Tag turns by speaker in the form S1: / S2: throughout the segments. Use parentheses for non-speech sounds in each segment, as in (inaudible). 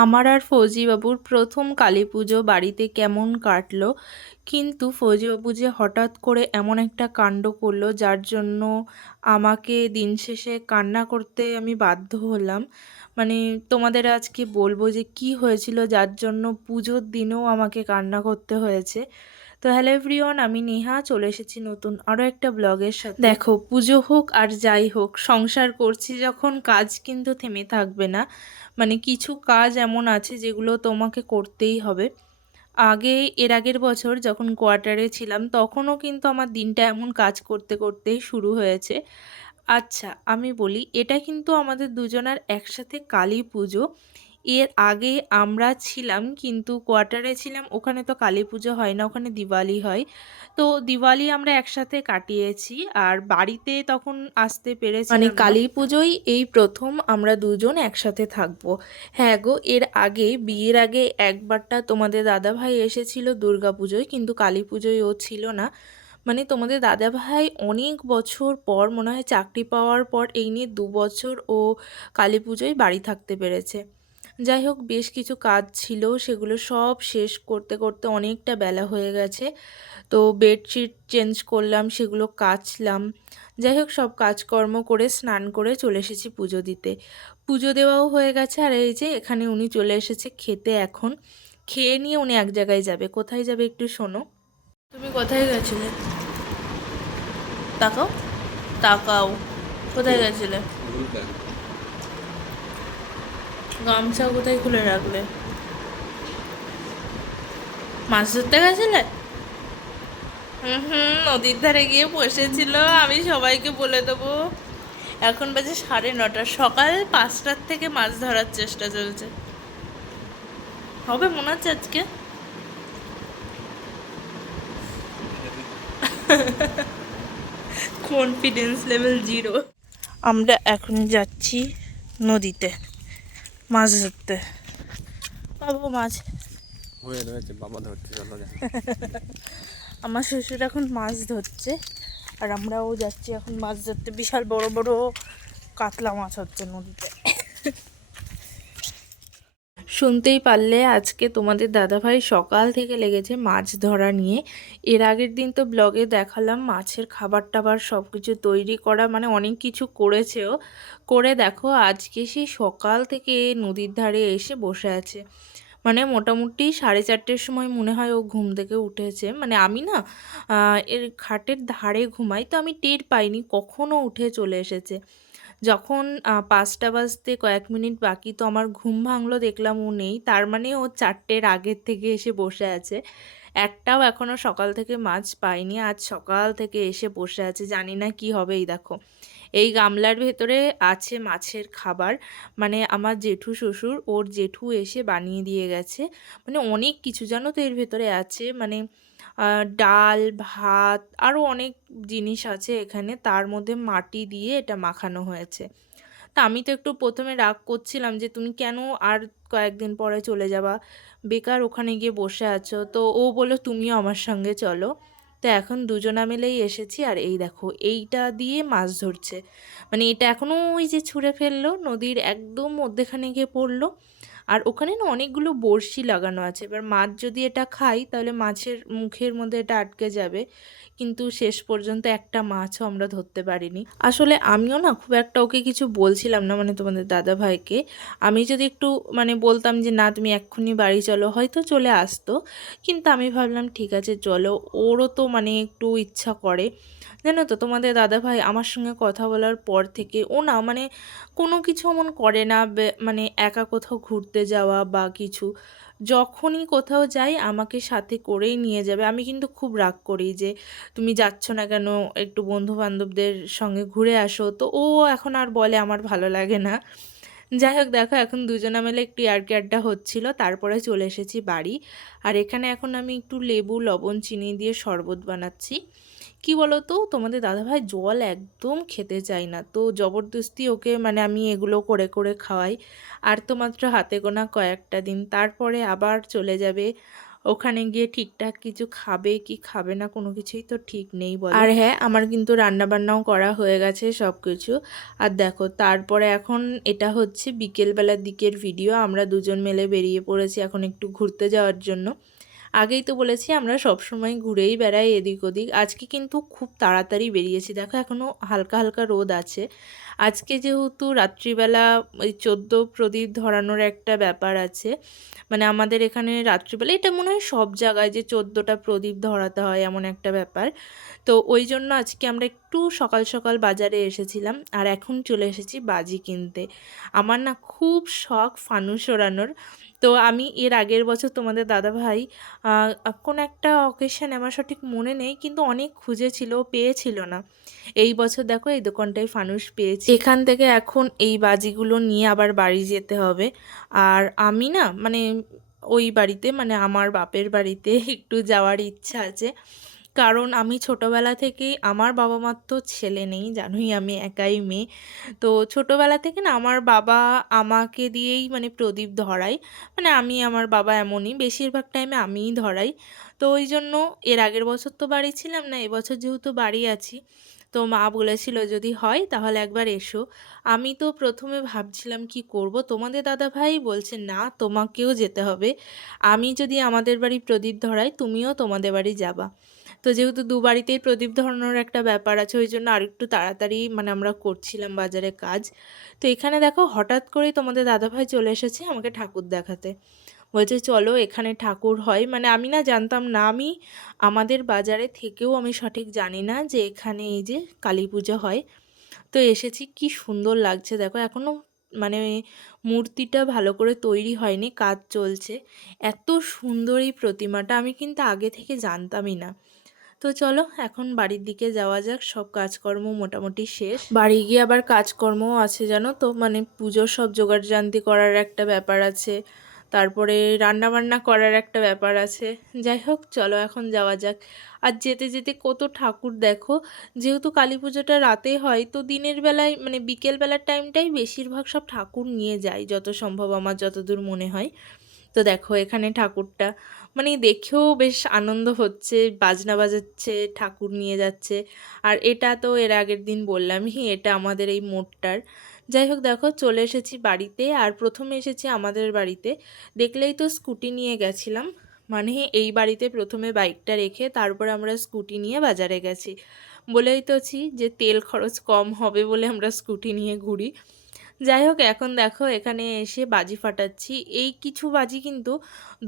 S1: আমার আর ফৌজিবাবুর প্রথম কালী পুজো বাড়িতে কেমন কাটলো? কিন্তু ফৌজিবাবু যে হঠাৎ করে এমন একটা কাণ্ড করল, যার জন্য আমাকে দিন শেষে কান্না করতে আমি বাধ্য হলাম। মানে তোমাদের আজকে বলব যে কি হয়েছিল, যার জন্য পুজোর দিনেও আমাকে কান্না করতে হয়েছে। তো হ্যালো এভরিওয়ান আমি নেহা, চলে এসেছি নতুন আরও একটা ব্লগের সাথে। দেখো, পুজো হোক আর যাই হোক, সংসার করছি যখন, কাজ কিন্তু থেমে থাকবে না। মানে কিছু কাজ এমন আছে যেগুলো তোমাকে করতেই হবে। আগে, এর আগের বছর যখন কোয়ার্টারে ছিলাম, তখনও কিন্তু আমার দিনটা এমন কাজ করতে করতেই শুরু হয়েছে। আচ্ছা আমি বলি, এটা কিন্তু আমাদের দুজনার একসাথে কালী পুজো। এর আগে আমরা ছিলাম কিন্তু কোয়ার্টারে ছিলাম ওখানে তো কালী পুজো হয় না ওখানে দিওয়ালি হয়। তো দিওয়ালি আমরা একসাথে কাটিয়েছি আর বাড়িতে তখন আসতে পেরেছি মানে কালী পুজোই এই প্রথম আমরা দুজন একসাথে থাকব। হ্যাঁ গো এর আগে বিয়ের আগে একবারটা তোমাদের দাদা ভাই এসেছিল দুর্গা পুজোয় কিন্তু কালী পুজোয় ও ছিল না। মানে তোমাদের দাদা ভাই অনেক বছর পর মনে হয় চাকরি পাওয়ার পর এই নিয়ে দু বছর ও কালী পুজোয় বাড়ি থাকতে পেরেছে। যাই হোক, বেশ কিছু কাজ ছিল, সেগুলো সব শেষ করতে করতে অনেকটা বেলা হয়ে গেছে। তো বেডশিট চেঞ্জ করলাম, সেগুলো কাচলাম। যাই হোক, সব কাজকর্ম করে স্নান করে চলে এসেছি পুজো দিতে। পুজো দেওয়াও হয়ে গেছে, আর এই যে এখানে উনি চলে এসেছে খেতে এখন। খেয়ে নিয়ে উনি এক জায়গায় যাবে। কোথায় যাবে একটু শোনো। তুমি কোথায় গেছিলে? তাকাও। তাকাও। কোথায় গেছিলে? গামছা কোথায় খুলে রাখলে? মাছ ধরতে গেছিলে? হুম নদীর ধারে গিয়ে বসেছিল আমি সবাইকে বলে দেবো। এখন বাজে সাড়ে নটা সকাল পাঁচটার থেকে মাছ ধরার চেষ্টা চলছে। হবে মনে হচ্ছে আজকে? কনফিডেন্স লেভেল জিরো আমরা এখন যাচ্ছি নদীতে। মাছ ধরতে। পাবো মাছ।
S2: হয়ে রয়েছে বাবা ধরছে চলো (laughs)
S1: আমার শ্বশুর এখন মাছ ধরছে আর আমরাও যাচ্ছি এখন মাছ ধরতে। বিশাল বড় বড় কাতলা মাছ হচ্ছে নদীতে। শুনতেই পারলে আজকে তোমাদের দাদাভাই সকাল থেকে লেগেছে মাছ ধরা নিয়ে। এর আগের দিন তো ব্লগে দেখালাম, মাছের খাবার টাবার সব কিছু তৈরি করা মানে অনেক কিছু করেছেও। করে দেখো, আজকে সেই সকাল থেকে নদীর ধারে এসে বসে আছে। মানে মোটামুটি সাড়ে চারটের সময় মনে হয় ও ঘুম থেকে উঠেছে। মানে আমি না এর খাটের ধারে ঘুমাই, তো আমি টের পাইনি কখনও উঠে চলে এসেছে। যখন পাঁচটা বাজতে কয়েক মিনিট বাকি তো আমার ঘুম ভাঙলো, দেখলাম ও নেই। তার মানে ও চারটের আগের থেকে এসে বসে আছে। একটাও এখনও সকাল থেকে মাছ পাইনি আজ সকাল থেকে এসে বসে আছে। জানি না কি হবে এই দেখো। এই গামলার ভেতরে আছে মাছের খাবার। মানে আমার জেঠু শ্বশুর, ওর জেঠু এসে বানিয়ে দিয়ে গেছে। মানে অনেক কিছু জানো তো এর ভেতরে আছে। মানে ডাল, ভাত আরও অনেক জিনিস আছে এখানে। তার মধ্যে মাটি দিয়ে এটা মাখানো হয়েছে। তা আমি তো একটু প্রথমে রাগ করছিলাম যে, তুমি কেন আর কয়েকদিন পরে চলে যাবা? বেকার ওখানে গিয়ে বসে আছো। তো ও বলল, তুমিও আমার সঙ্গে চলো। তো এখন দুজনা মিলেই এসেছি। আর এই দেখো, এইটা দিয়ে মাছ ধরছে। মানে এটা এখনও ওই যে ছুঁড়ে ফেলল, নদীর একদম মধ্যেখানে গিয়ে পড়ল। আর ওখানে না অনেকগুলো বড়শি লাগানো আছে। এবার মাছ যদি এটা খাই, তাহলে মাছের মুখের মধ্যে এটা আটকে যাবে। কিন্তু শেষ পর্যন্ত একটা মাছও আমরা ধরতে পারিনি। আসলে আমিও না খুব একটা ওকে কিছু বলছিলাম না মানে তোমাদের দাদা ভাইকে আমি যদি একটু মানে বলতাম যে, না, তুমি এক্ষুনি বাড়ি চলো। হয়তো চলে আসতো। কিন্তু আমি ভাবলাম, ঠিক আছে, চলো। ওরও তো মানে একটু ইচ্ছা করে। জানো তো, তোমাদের দাদাভাই আমার সঙ্গে কথা বলার পর থেকে ও না মানে কোনো কিছু এমন করে না মানে একা কোথাও ঘুরতে যাওয়া বা কিছু। যখনই কোথাও যাই, আমাকে সাথে করেই নিয়ে যাবে। আমি কিন্তু খুব রাগ করি যে, তুমি যাচ্ছ না কেন? একটু বন্ধু বান্ধবদের সঙ্গে ঘুরে আসো। তো ও এখন আর বলে, আমার ভালো লাগে না। যাই হোক, দেখো এখন দুজনা মিলে একটু ইয়ার্কি আড্ডা হচ্ছিল, তারপরে চলে এসেছি বাড়ি। আর এখানে এখন আমি একটু লেবু, লবণ, চিনি দিয়ে শরবত বানাচ্ছি। কি বলো তো তোমাদের দাদাভাই জল একদম খেতে চাই না, তো জবরদস্তি ওকে মানে আমি এগুলো করে করে খাওয়াই। আর তো মাত্র হাতে গোনা কয়েকটা দিন, তারপরে আবার চলে যাবে ওখানে গিয়ে ঠিকঠাক কিছু খাবে কি খাবে না কোনো কিছুই তো ঠিক নেই বল। আর হ্যাঁ আমার কিন্তু রান্নাবান্নাও করা হয়ে গেছে সব কিছু আর দেখো, তারপরে এখন এটা হচ্ছে বিকেলবেলার দিকের ভিডিও আমরা দুজন মিলে বেরিয়ে পড়েছি এখন একটু ঘুরতে যাওয়ার জন্য। আগেই তো বলেছি আমরা সব সময় ঘুরেই বেড়াই এদিক ওদিক। আজকে কিন্তু খুব তাড়াতাড়ি বেরিয়েছি। দেখো এখনও হালকা হালকা রোদ আছে। আজকে যেহেতু রাত্রিবেলা ওই চোদ্দ প্রদীপ ধরানোর একটা ব্যাপার আছে মানে আমাদের এখানে রাত্রিবেলা, এটা মনে হয় সব জায়গায় যে চোদ্দোটা প্রদীপ ধরাতে হয় এমন একটা ব্যাপার। তো ওই জন্য আজকে আমরা একটু সকাল সকাল বাজারে এসেছিলাম আর এখন চলে এসেছি বাজি কিনতে। আমার না খুব শখ ফানুস ওড়ানোর তো আমি এর আগের বছর তোমাদের দাদাভাই কোনো একটা অকেশানে আমার সঠিক মনে নেই, কিন্তু অনেক খুঁজেছিল, পেয়েছিল না। এই বছর দেখো এই দোকানটায় ফানুস পেয়েছি। এখান থেকে এখন এই বাজিগুলো নিয়ে আবার বাড়ি যেতে হবে। আর আমি না মানে ওই বাড়িতে মানে আমার বাপের বাড়িতে একটু যাওয়ার ইচ্ছা আছে। কারণ আমি ছোটোবেলা থেকেই, আমার বাবা মার তো ছেলে নেই, জানোই আমি একাই মেয়ে। তো ছোটোবেলা থেকে না আমার বাবা আমাকে দিয়েই মানে প্রদীপ ধরাই মানে আমি, আমার বাবা এমনই, বেশিরভাগ টাইমে আমিই ধরাই। তো ওই জন্য এর আগের বছর তো বাড়ি ছিলাম না, এবছর যেহেতু বাড়ি আছি তো মা বলেছিল যদি হয় তাহলে একবার এসো। আমি তো প্রথমে ভাবছিলাম কি করব। তোমাদের দাদা ভাই বলছে না, তোমাকেও যেতে হবে। আমি যদি আমাদের বাড়ি প্রদীপ ধরাই, তুমিও তোমাদের বাড়ি যাবা। তো যেহেতু দু বাড়িতেই প্রদীপ ধরানোর একটা ব্যাপার আছে, ওই জন্য আরেকটু তাড়াতাড়ি মানে আমরা করছিলাম বাজারে কাজ। তো এখানে দেখো হঠাৎ করেই তোমাদের দাদাভাই চলে এসেছে আমাকে ঠাকুর দেখাতে। বলছে চলো এখানে ঠাকুর হয়। মানে আমি না জানতাম না, আমি আমাদের বাজারে থেকেও আমি সঠিক জানি না যে এখানে এই যে কালী পুজো হয়। তো এসেছি, কি সুন্দর লাগছে। দেখো এখনও মানে মূর্তিটা ভালো করে তৈরি হয়নি, কাজ চলছে। এত সুন্দর এই প্রতিমাটা, আমি কিন্তু আগে থেকে জানতামই না। তো চলো, এখন বাড়ির দিকে যাওয়া যাক, সব কাজকর্ম মোটামুটি শেষ। বাড়ি গিয়ে আবার কাজকর্মও আছে, জানো তো? মানে পুজোর সব জোগাড় জান্তি করার একটা ব্যাপার আছে। তারপরে রান্না বান্না করার একটা ব্যাপার আছে। যাই হোক, চলো এখন যাওয়া যাক। আর যেতে যেতে কত ঠাকুর দেখো, যেহেতু কালী পুজোটা রাতে হয়, তো দিনের বেলায় মানে বিকেল বেলার টাইমটাই বেশিরভাগ সব ঠাকুর নিয়ে যায়, যত সম্ভব আমার যতদূর মনে হয়। তো দেখো এখানে ঠাকুরটা মানে দেখেও বেশ আনন্দ হচ্ছে, বাজনা বাজাচ্ছে, ঠাকুর নিয়ে যাচ্ছে। আর এটা তো এর আগের দিন বললামই, এটা আমাদের এই মোড়টার যাই হোক দেখো চলে এসেছি বাড়িতে আর প্রথমে এসেছি আমাদের বাড়িতে। দেখলেই তো স্কুটি নিয়ে গেছিলাম। মানে এই বাড়িতে প্রথমে বাইকটা রেখে তারপর আমরা স্কুটি নিয়ে বাজারে গেছি। বলেই তোছি যে তেল খরচ কম হবে বলে আমরা স্কুটি নিয়ে ঘুরি। যাই হোক, এখন দেখো এখানে এসে বাজি ফাটাচ্ছি। এই কিছু বাজি কিন্তু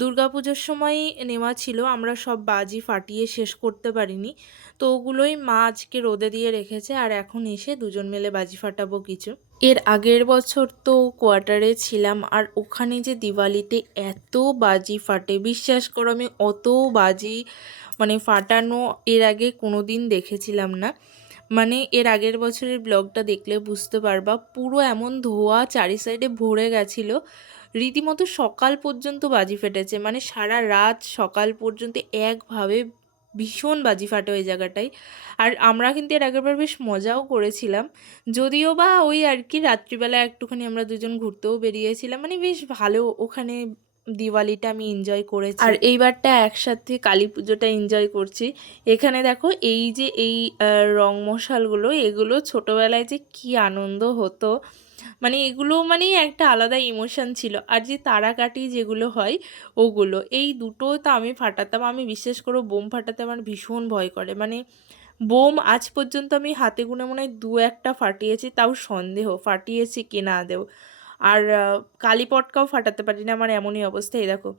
S1: দুর্গাপুজোর সময় নেওয়া ছিল, আমরা সব বাজি ফাটিয়ে শেষ করতে পারিনি। তো ওগুলোই মা আজকে রোদে দিয়ে রেখেছে, আর এখন এসে দুজন মিলে বাজি ফাটাবো কিছু। এর আগের বছর তো কোয়ার্টারে ছিলাম, আর ওখানে যে দিওয়ালিতে এত বাজি ফাটে, বিশ্বাস করো আমি অত বাজি মানে ফাটানো এর আগে কোনো দিন দেখেছিলাম না। মানে এর আগের বছরের ব্লগটা দেখলে বুঝতে পারবা, পুরো এমন ধোয়া চারি সাইডে ভরে গেছিল। রীতিমতো সকাল পর্যন্ত বাজি ফেটেছে মানে সারা রাত সকাল পর্যন্ত একভাবে ভীষণ বাজি ফাটে ওই জায়গাটায়। আর আমরা কিন্তু এর আগেরবার বেশ মজাও করেছিলাম। যদিও বা ওই আর কি রাত্রিবেলা একটুখানি আমরা দুজন ঘুরতেও বেরিয়েছিলাম মানে বেশ ভালো ওখানে দিওয়ালিটা আমি এনজয় করেছি। আর এইবারটা একসাথে কালী পুজোটা এনজয় করছি। এখানে দেখো এই যে এই রং মশালগুলো, এগুলো ছোটোবেলায় যে কি আনন্দ হতো। মানে এগুলো মানে একটা আলাদা ইমোশন ছিল। আর যে তারাকাটি যেগুলো হয়, ওগুলো। এই দুটো তো আমি ফাটাতাম। আমি বিশেষ করে বোম ফাটাতে আমার ভীষণ ভয় করে। মানে বোম আজ পর্যন্ত আমি হাতে গুনে মনে হয় দু একটা ফাটিয়েছি, তাও সন্দেহ ফাটিয়েছি কি না দেও আর কালী পটকাও ফাটাতে পারি না আমার এমনই অবস্থা। এই দেখো,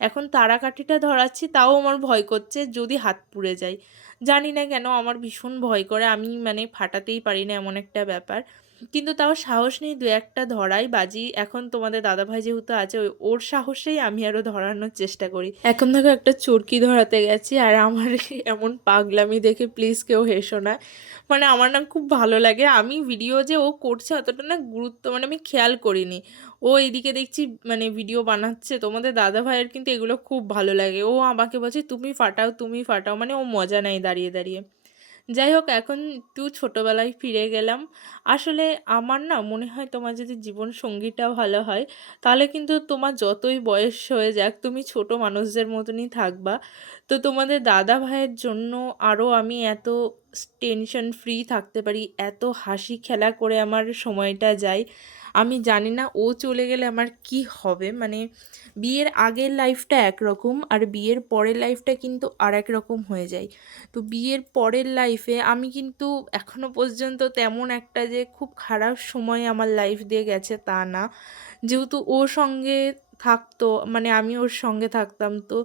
S1: এখন তারাকাঠিটা ধরাচ্ছি, তাও আমার ভয় করছে, যদি হাত পুড়ে যায়। জানি না কেন, আমার ভীষণ ভয় করে, আমি মানে ফাটাতেই পারি না, এমন একটা ব্যাপার। কিন্তু তাও সাহস নেই দু একটা ধরাই। বাজি এখন তোমাদের দাদাভাই যেহেতু আছে ওর সাহসেই আমি আরও ধরানোর চেষ্টা করি। এখন দেখো একটা চরকি ধরাতে গেছি, আর আমার (laughs) এমন পাগলামি দেখে প্লিজ কেউ হেসো না। মানে আমার না খুব ভালো লাগে। আমি ভিডিও যে ও করছে অতটা না গুরুত্ব মানে আমি খেয়াল করিনি। ও এদিকে দেখছি মানে ভিডিও বানাচ্ছে। তোমাদের দাদা ভাইয়ের কিন্তু এগুলো খুব ভালো লাগে। ও আমাকে বলছে, তুমি ফাটাও তুমি ফাটাও। মানে ও মজা নেয় দাঁড়িয়ে দাঁড়িয়ে। যাই হোক, এখন একটু ছোটোবেলায় ফিরে গেলাম। আসলে আমার না মনে হয় তোমার যদি জীবন সঙ্গীটা ভালো হয়, তাহলে কিন্তু তোমার যতই বয়স হয়ে যাক, তুমি ছোট মানুষদের মতনই থাকবা। তো তোমাদের দাদা ভাইয়ের জন্য আরও আমি এত টেনশন ফ্রি থাকতে পারি, এত হাসি খেলা করে আমার সময়টা যায়। আমি জানি না ও চলে গেলে আমার কি হবে। মানে বিয়ের আগের লাইফটা একরকম আর বিয়ের পরের লাইফটা কিন্তু আর রকম হয়ে যায়। তো বিয়ের পরের লাইফে আমি কিন্তু এখনও পর্যন্ত তেমন একটা যে খুব খারাপ সময় আমার লাইফ দিয়ে গেছে তা না। যেহেতু ও সঙ্গে থাকতো মানে আমি ওর সঙ্গে থাকতাম। তো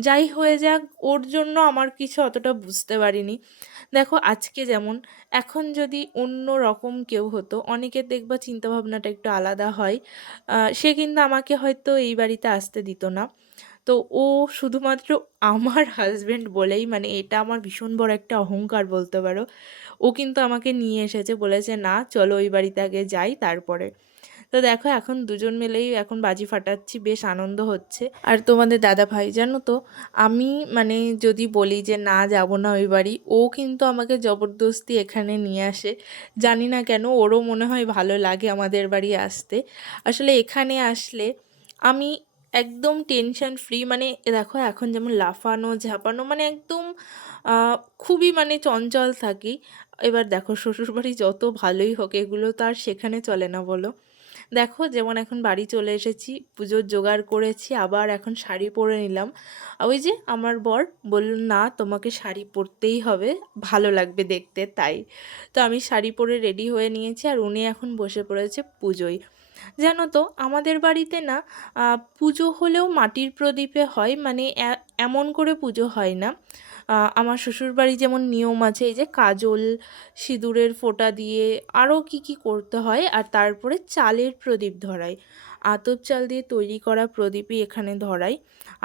S1: যাই হয়ে যাক, ওর জন্য আমার কিছু অতটা বুঝতে পারিনি। দেখো, আজকে যেমন, এখন যদি অন্য রকম কেউ হতো অনেকের দেখবা চিন্তাভাবনাটা একটু আলাদা হয়। সে কিন্তু আমাকে হয়তো এই বাড়িতে আসতে দিত না। তো ও শুধুমাত্র আমার হাজব্যান্ড বলেই মানে এটা আমার ভীষণ বড় একটা অহংকার বলতে পারো। ও কিন্তু আমাকে নিয়ে এসেছে, বলেছে, না, চলো ওই বাড়িতে আগে যাই, তারপরে। তো দেখো এখন দুজন মিলেই এখন বাজি ফাটাচ্ছি, বেশ আনন্দ হচ্ছে। আর তোমাদের দাদা ভাই জানো তো, আমি মানে যদি বলি যে না যাব না ওই বাড়ি, ও কিন্তু আমাকে জবরদস্তি এখানে নিয়ে আসে। জানি না কেন, ওরও মনে হয় ভালো লাগে আমাদের বাড়ি আসতে। আসলে এখানে আসলে আমি একদম টেনশন ফ্রি মানে দেখো এখন যেমন লাফানো, ঝাঁপানো মানে একদম খুবই মানে চঞ্চল থাকি। এবার দেখো শ্বশুরবাড়ি যত ভালোই হোক, এগুলো তো আর সেখানে চলে না বলো। দেখো যেমন এখন বাড়ি চলে এসেছি, পুজোর জোগাড় করেছি, আবার এখন শাড়ি পরে নিলাম। ওই যে আমার বর বলল, না, তোমাকে শাড়ি পরতেই হবে, ভালো লাগবে দেখতে, তাই। তো আমি শাড়ি পরে রেডি হয়ে নিয়েছি আর উনি এখন বসে পড়েছে পুজোয়। জানো তো, আমাদের বাড়িতে না পুজো হলেও মাটির প্রদীপে হয় মানে এমন করে পুজো হয় না। আমার শ্বশুরবাড়ি যেমন নিয়ম আছে, এই যে কাজল সিঁদুরের ফোঁটা দিয়ে আরও কি কি করতে হয় আর তারপরে চালের প্রদীপ ধরায় আতপ চাল দিয়ে তৈরি করা প্রদীপই এখানে ধরায়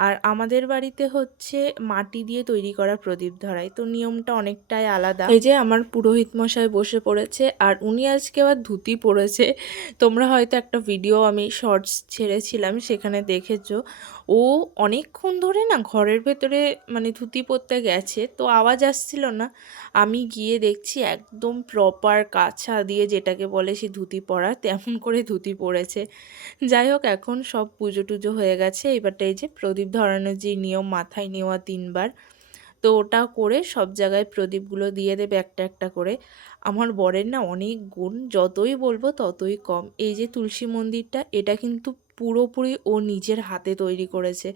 S1: আর আমাদের বাড়িতে হচ্ছে মাটি দিয়ে তৈরি করা প্রদীপ ধরায় তো নিয়মটা অনেকটাই আলাদা। এই যে আমার পুরোহিত মশাই বসে পড়েছে আর উনি আজকে আবার ধুতি পরেছে। তোমরা হয়তো একটা ভিডিও আমি শর্টস ছেড়েছিলাম, সেখানে দেখেছ। ও অনেকক্ষণ ধরে না ঘরের ভেতরে মানে ধুতি পরতে গেছে, তো আওয়াজ আসছিল না। আমি গিয়ে দেখছি একদম প্রপার কাছা দিয়ে যেটাকে বলে সে ধুতি পরা, তেমন করে ধুতি পরেছে। যাই হোক, এখন সব পুজো টুজো হয়ে গেছে। এবারটা এই যে প্রদীপ ধরানোর যে নিয়ম মাথায় নেওয়া তিনবার, তো ওটা করে সব জায়গায় প্রদীপগুলো দিয়ে দেবে একটা একটা করে। আমার বরের না অনেক গুণ, যতই বলব ততই কম। এই যে তুলসী মন্দিরটা, এটা কিন্তু পুরোপুরি ও নিজের হাতে তৈরি করেছে।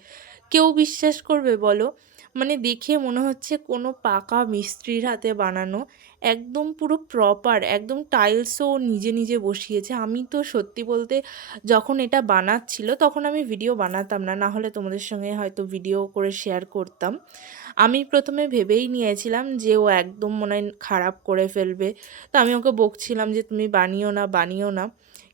S1: কেউ বিশ্বাস করবে বলো? মানে দেখে মনে হচ্ছে কোনো পাকা মিস্ত্রির হাতে বানানো একদম পুরো প্রপার একদম টাইলসও ও নিজে নিজে বসিয়েছে। আমি তো সত্যি বলতে যখন এটা বানাচ্ছিল তখন আমি ভিডিও বানাতাম না না হলে তোমাদের সঙ্গে হয়তো ভিডিও করে শেয়ার করতাম। আমি প্রথমে ভেবেই নিয়েছিলাম যে ও একদম মনে হয় খারাপ করে ফেলবে। তো আমি ওকে বকছিলাম যে তুমি বানিও না বানিও না।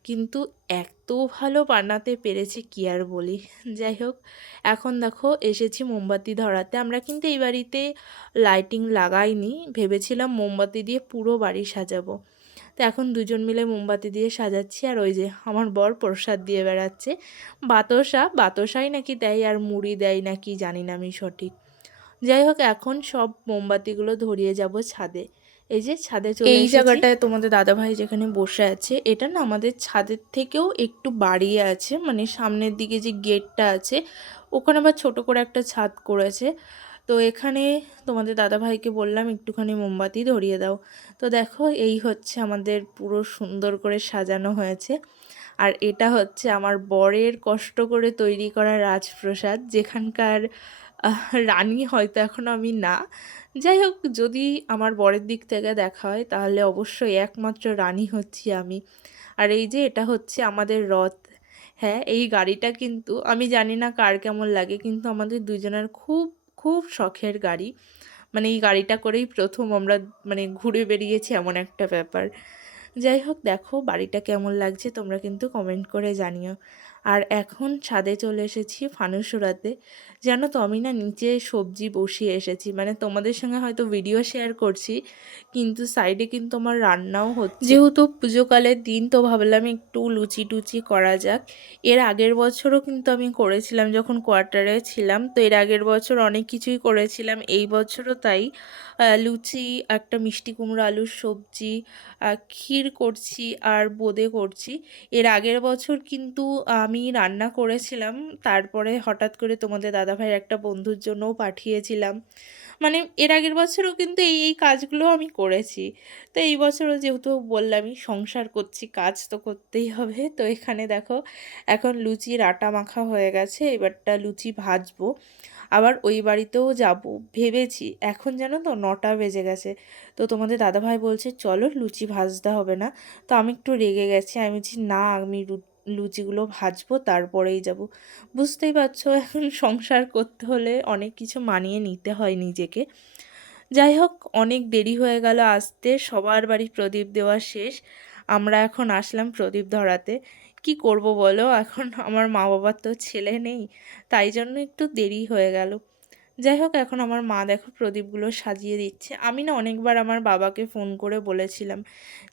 S1: কিন্তু এত ভালো বানাতে পেরেছি কি আর বলি? যাই হোক, এখন দেখো এসেছি মোমবাতি ধরাতে। আমরা কিন্তু এই বাড়িতে লাইটিং লাগাইনি, ভেবেছিলাম মোমবাতি দিয়ে পুরো বাড়ি সাজাবো। তো এখন দুজন মিলে মোমবাতি দিয়ে সাজাচ্ছি আর ওই যে আমার বর প্রসাদ দিয়ে বেড়াচ্ছে। বাতসা, বাতসাই নাকি দেয় আর মুড়ি দেয় নাকি জানি না আমি সঠিক। যাই হোক, এখন সব মোমবাতিগুলো ধরিয়ে যাব ছাদে। এই যে ছাদে চলে এই জায়গাটায় তোমাদের দাদাভাই যেখানে বসে আছে এটা না আমাদের ছাদের থেকেও একটু বাড়িয়ে আছে মানে সামনের দিকে যে গেটটা আছে ওখানে আবার ছোট করে একটা ছাদ করেছে। তো এখানে তোমাদের দাদাভাইকে বললাম একটুখানি মোমবাতি ধরিয়ে দাও। তো দেখো এই হচ্ছে আমাদের পুরো সুন্দর করে সাজানো হয়েছে। আর এটা হচ্ছে আমার বরের কষ্ট করে তৈরি করা রাজপ্রসাদ যেখানকার রানী হয়তো এখন আমি না। যাই হোক, যদি আমার বরের দিক থেকে দেখা হয়, তাহলে অবশ্যই একমাত্র রানী হচ্ছি আমি। আর এই যে, এটা হচ্ছে আমাদের রথ। হ্যাঁ এই গাড়িটা কিন্তু, আমি জানি না কার কেমন লাগে, কিন্তু আমাদের দুজনের খুব খুব শখের গাড়ি। মানে এই গাড়িটা করেই প্রথম আমরা মানে ঘুরে বেরিয়েছি এমন একটা ব্যাপার। যাই হোক, দেখো বাড়িটা কেমন লাগছে, তোমরা কিন্তু কমেন্ট করে জানিও। আর এখন ছাদে চলে এসেছি ফানুস জানো তো আমি না নিচে সবজি বসিয়ে এসেছি। মানে তোমাদের সঙ্গে হয়তো ভিডিও শেয়ার করছি, কিন্তু সাইডে কিন্তু আমার রান্নাও হচ্ছে। যেহেতু পুজোকালের দিন, তো ভাবলাম একটু লুচি টুচি করা যাক। এর আগের বছরও কিন্তু আমি করেছিলাম যখন কোয়ার্টারে ছিলাম, তো এর আগের বছর অনেক কিছুই করেছিলাম। এই বছরও তাই লুচি, একটা মিষ্টি কুমড়ো আলুর সবজি ক্ষীর করছি আর বোঁদে করছি। এর আগের বছর কিন্তু আমি রান্না করেছিলাম, তারপরে হঠাৎ করে তোমাদের দাদাভাইয়ের একটা বন্ধুর জন্যও পাঠিয়েছিলাম। মানে এর আগের বছরও কিন্তু এই এই কাজগুলো আমি করেছি। তো এই বছরও যেহেতু বললামই, সংসার করছি, কাজ তো করতেই হবে। তো এখানে দেখো, এখন লুচির আটা মাখা হয়ে গেছে, এবারটা লুচি ভাজবো। আবার ওই বাড়িতেও যাব, ভেবেছি, এখন জানো তো নটা বেজে গেছে। তো তোমাদের দাদাভাই বলছে, চলো লুচি ভাজতে হবে না। তো আমি একটু রেগে গেছি, আমি বলছি, না, আমি রু- লুচিগুলো ভাজবো, তারপরেই যাব। বুঝতেই পারছ, এখন সংসার করতে হলে অনেক কিছু মানিয়ে নিতে হয় নিজেকে। যাই হোক, অনেক দেরি হয়ে গেল আসতে, সবার বাড়ি প্রদীপ দেওয়া শেষ। আমরা এখন আসলাম প্রদীপ ধরাতে। কি করব বলো, এখন আমার মা বাবার তো ছেলে নেই, তাই জন্য একটু দেরি হয়ে গেল। যাই হোক, এখন আমার মা দেখো প্রদীপগুলো সাজিয়ে দিচ্ছে। আমি না অনেকবার আমার বাবাকে ফোন করে বলেছিলাম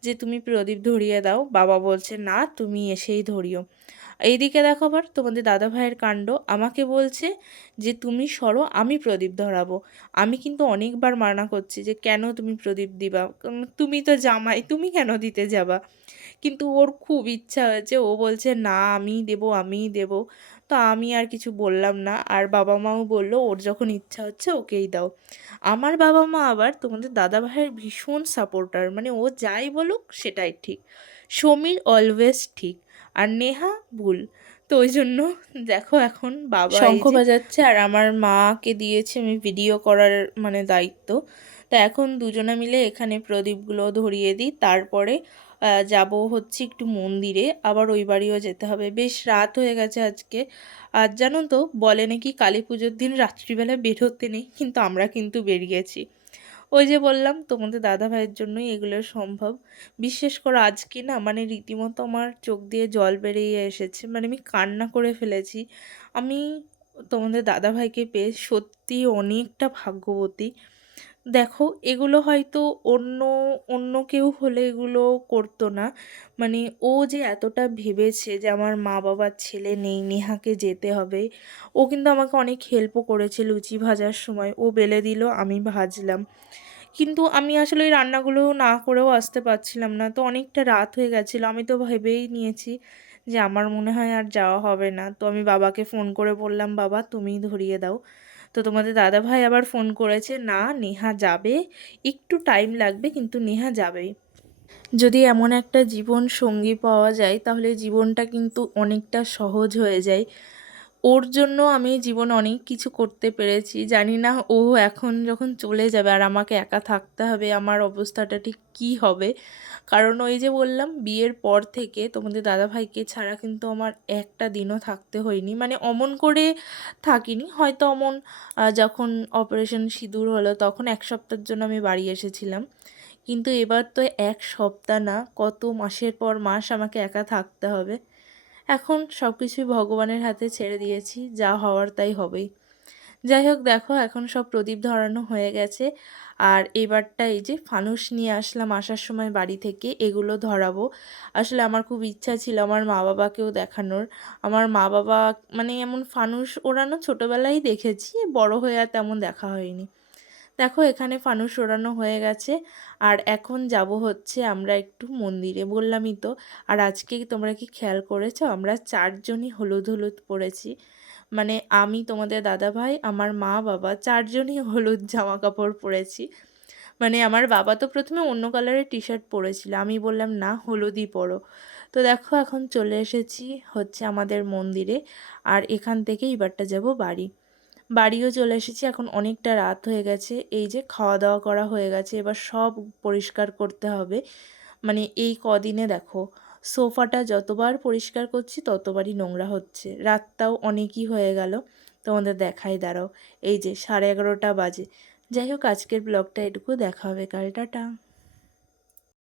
S1: যে, তুমি প্রদীপ ধরিয়ে দাও। বাবা বলছে, না, তুমি এসেই ধরিও। এইদিকে দেখো আবার তোমাদের দাদা ভাইয়ের কাণ্ড। আমাকে বলছে যে, তুমি সরো, আমি প্রদীপ ধরাবো। আমি কিন্তু অনেকবার মানা করছি যে, কেন তুমি প্রদীপ দিবা? তুমি তো জামাই, তুমি কেন দিতে যাবা? কিন্তু ওর খুব ইচ্ছা হয়েছে। ও বলছে, না আমিই দেবো আমিই দেবো। তো আমি আর কিছু বললাম না। আর বাবা মাও বলল ওর যখন ইচ্ছা হচ্ছে ওকেই দাও। আমার বাবা মা আবার তোমাদের দাদা ভাইয়ের ভীষণ সাপোর্টার মানে ও যাই বলুক সেটাই ঠিক। সমীর অলওয়েজ ঠিক আর নেহা ভুল। তো ওই জন্য দেখো এখন বাবা শঙ্খ বাজাচ্ছে। আর আমার মাকে দিয়েছে আমি ভিডিও করার মানে দায়িত্ব। তো এখন দুজনে মিলে এখানে প্রদীপগুলো ধরিয়ে দিই তারপরে যাব হচ্ছে একটু মন্দিরে, আবার ওই বাড়িও যেতে হবে। বেশ রাত হয়ে গেছে আজকে। আর জানো তো, বলে নাকি কালী পুজোর দিন রাত্রিবেলা বেরোতে নেই, কিন্তু আমরা কিন্তু বেরিয়েছি ওই যে বললাম, তোমাদের দাদা ভাইয়ের জন্যই এগুলো সম্ভব। বিশেষ করে আজকে না মানে রীতিমতো আমার চোখ দিয়ে জল বেরিয়ে এসেছে মানে আমি কান্না করে ফেলেছি। আমি তোমাদের দাদা ভাইকে পেয়ে সত্যি অনেকটা ভাগ্যবতী। দেখো, এগুলো হয়তো অন্য অন্য কেউ হলে এগুলো করতো না। মানে ও যে এতটা ভেবেছে যে আমার মা বাবার ছেলে নেই, নেহাকে যেতে হবে, ও কিন্তু আমাকে অনেক হেল্পও করেছে লুচি ভাজার সময়। ও বেলে দিল, আমি ভাজলাম। কিন্তু আমি আসলে ওই রান্নাগুলো না করেও আসতে পারছিলাম না। তো অনেকটা রাত হয়ে গেছিল, আমি তো ভেবেই নিয়েছি যে আমার মনে হয় আর যাওয়া হবে না। তো আমি বাবাকে ফোন করে বললাম, বাবা, তুমিই ধরিয়ে দাও। তো তোমাদের দাদাভাই আবার ফোন করেছে, না, নেহা যাবে। একটু টাইম লাগবে, কিন্তু নেহা যাবে। যদি এমন একটা জীবন সঙ্গী পাওয়া যায়, তাহলে জীবনটা কিন্তু অনেকটা সহজ হয়ে যায়। ওর জন্য আমি জীবন অনেক কিছু করতে পেরেছি। জানি না ও এখন যখন চলে যাবে আর আমাকে একা থাকতে হবে, আমার অবস্থাটা ঠিক কী হবে? কারণ ওই যে বললাম, বিয়ের পর থেকে তোমাদের দাদাভাইকে ছাড়া কিন্তু আমার একটা দিনও থাকতে হয়নি। মানে অমন করে থাকিনি, হয়তো অমন যখন অপারেশন সিঁদুর হলো তখন এক সপ্তাহের জন্য আমি বাড়ি এসেছিলাম। কিন্তু এবার তো এক সপ্তাহ না, কত মাসের পর মাস আমাকে একা থাকতে হবে। এখন সব কিছুই ভগবানের হাতে ছেড়ে দিয়েছি, যা হওয়ার তাই হবেই। যাই হোক, দেখো, এখন সব প্রদীপ ধরানো হয়ে গেছে, আর এবারটা এই যে ফানুস নিয়ে আসলাম আসার সময় বাড়ি থেকে, এগুলো ধরাবো। আসলে আমার খুব ইচ্ছা ছিল আমার মা বাবাকেও দেখানোর। আমার মা বাবা মানে এমন ফানুস ওড়ানো ছোটোবেলায় দেখেছি, বড় হয়ে আর তেমন দেখা হয়নি। দেখো এখানে ফানুস ওড়ানো হয়ে গেছে। আর এখন যাব হচ্ছে আমরা একটু মন্দিরে বললামই তো। আর আজকে তোমরা কি খেয়াল করেছ? আমরা চারজনই হলুদ হলুদ পরেছি। মানে আমি, তোমাদের দাদা ভাই, আমার মা, বাবা চারজনই হলুদ জামা কাপড় পরেছি। মানে আমার বাবা তো প্রথমে অন্য কালারের টি শার্ট পরেছিল। আমি বললাম, না, হলুদই পরো। তো দেখো এখন চলে এসেছি হচ্ছে আমাদের মন্দিরে। আর এখান থেকে এবারটা যাব বাড়ি। বাড়িও চলে এসেছি, এখন অনেকটা রাত হয়ে গেছে। এই যে খাওয়া দাওয়া করা হয়ে গেছে, এবার সব পরিষ্কার করতে হবে। মানে এই কদিনে দেখো, সোফাটা যতবার পরিষ্কার করছি, ততবারই নোংরা হচ্ছে। রাতটাও অনেকই হয়ে গেল। তোমাদের দেখাই, দাঁড়াও। এই যে সাড়ে এগারোটা বাজে। যাই হোক, আজকের ব্লগটা এটুকু, দেখা হবে কাল, টাটা।